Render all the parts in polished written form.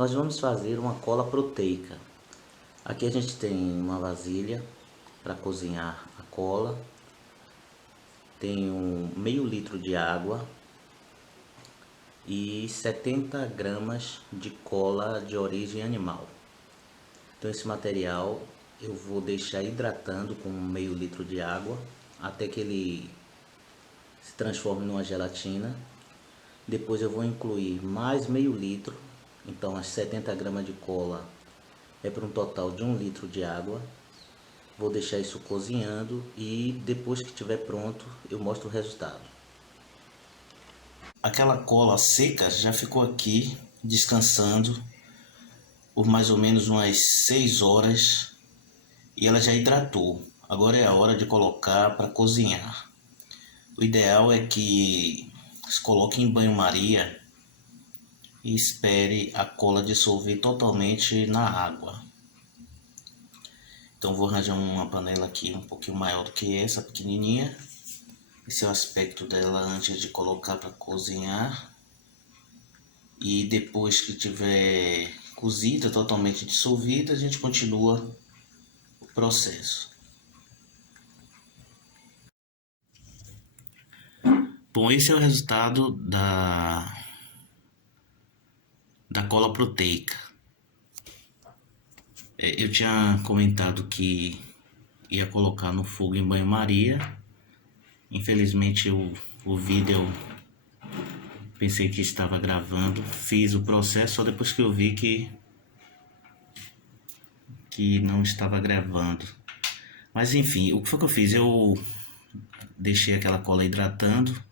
Nós vamos fazer uma cola proteica. Aqui a gente tem uma vasilha para cozinhar a cola, tem meio litro de água e 70 gramas de cola de origem animal. Então esse material eu vou deixar hidratando com meio litro de água até que ele se transforme numa gelatina. Depois eu vou incluir mais meio litro, então as 70 gramas de cola é para um total de 1 litro de água. Vou deixar isso cozinhando e depois que estiver pronto eu mostro o resultado. Aquela cola seca já ficou aqui descansando por mais ou menos umas 6 horas e ela já hidratou. Agora é a hora de colocar para cozinhar. O ideal é que se coloque em banho-maria e espere a cola dissolver totalmente na água. Então vou arranjar uma panela aqui um pouquinho maior do que essa, pequenininha. Esse é o aspecto dela antes de colocar para cozinhar. E depois que tiver cozida, totalmente dissolvida, a gente continua o processo. Bom, esse é o resultado da cola proteica. Eu tinha comentado que ia colocar no fogo em banho-maria. Infelizmente o vídeo pensei que estava gravando, fiz o processo só depois que eu vi que não estava gravando. Mas enfim, o que foi que eu fiz? Eu deixei aquela cola hidratando,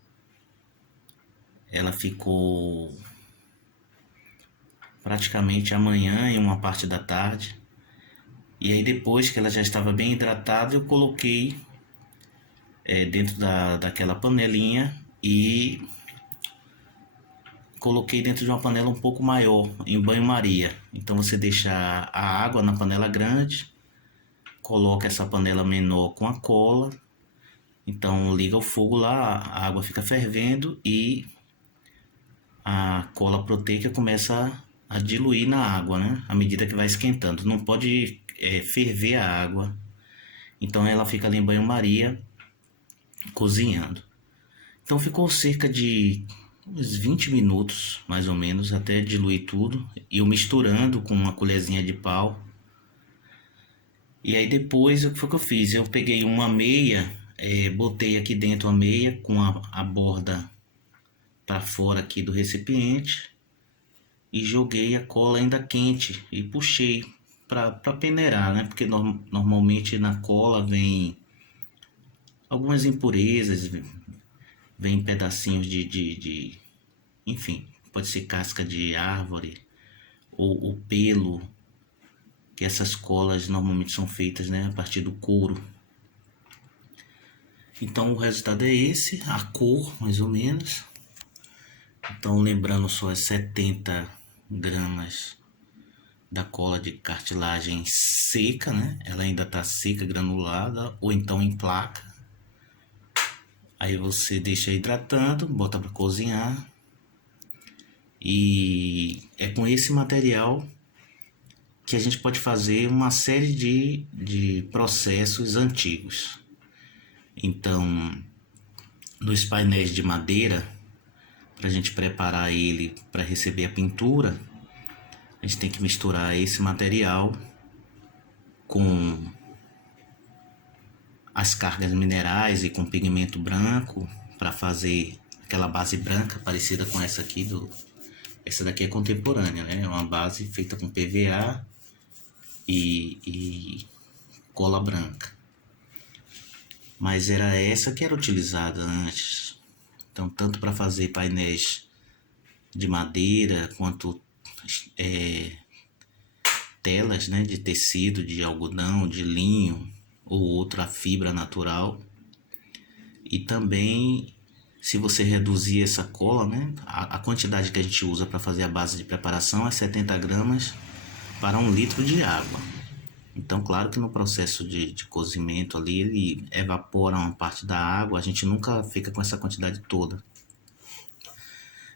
ela ficou praticamente amanhã e uma parte da tarde. E aí depois que ela já estava bem hidratada, eu coloquei dentro daquela panelinha e coloquei dentro de uma panela um pouco maior, em banho-maria. Então você deixa a água na panela grande, coloca essa panela menor com a cola, então liga o fogo lá, a água fica fervendo e a cola proteica começa a diluir na água, né? À medida que vai esquentando. Não pode ferver a água, então ela fica ali em banho-maria cozinhando. Então ficou cerca de uns 20 minutos, mais ou menos, até diluir tudo. E eu misturando com uma colherzinha de pau. E aí depois, o que foi que eu fiz? Eu peguei uma meia, botei aqui dentro a meia com a borda para fora aqui do recipiente. E joguei a cola ainda quente e puxei para peneirar, né? Porque normalmente na cola vem algumas impurezas, vem pedacinhos enfim, pode ser casca de árvore ou pelo, que essas colas normalmente são feitas, né, a partir do couro. Então o resultado é esse, a cor mais ou menos. Então lembrando só as 70 gramas da cola de cartilagem seca, né? Ela ainda está seca, granulada ou então em placa. Aí você deixa hidratando, bota para cozinhar. E é com esse material que a gente pode fazer uma série de processos antigos. Então, nos painéis de madeira, para a gente preparar ele para receber a pintura, a gente tem que misturar esse material com as cargas minerais e com pigmento branco para fazer aquela base branca parecida com essa aqui essa daqui é contemporânea, né? É uma base feita com PVA e cola branca. Mas era essa que era utilizada antes. Então, tanto para fazer painéis de madeira quanto telas, né, de tecido, de algodão, de linho ou outra fibra natural. E também, se você reduzir essa cola, né, a quantidade que a gente usa para fazer a base de preparação é 70 gramas para 1 litro de água. Então, claro que no processo de cozimento ali, ele evapora uma parte da água, a gente nunca fica com essa quantidade toda.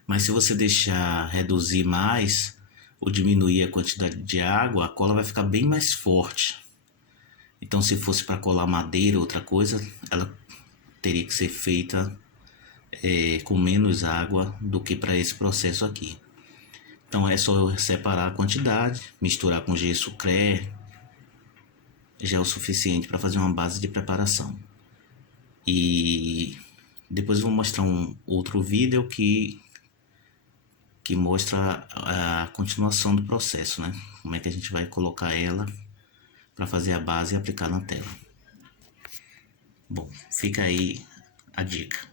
Mas se você deixar reduzir mais, ou diminuir a quantidade de água, a cola vai ficar bem mais forte. Então, se fosse para colar madeira ou outra coisa, ela teria que ser feita com menos água do que para esse processo aqui. Então é só eu separar a quantidade, misturar com gesso Crer, já é o suficiente para fazer uma base de preparação. E depois eu vou mostrar um outro vídeo que mostra a continuação do processo, né? Como é que a gente vai colocar ela para fazer a base e aplicar na tela. Bom, fica aí a dica.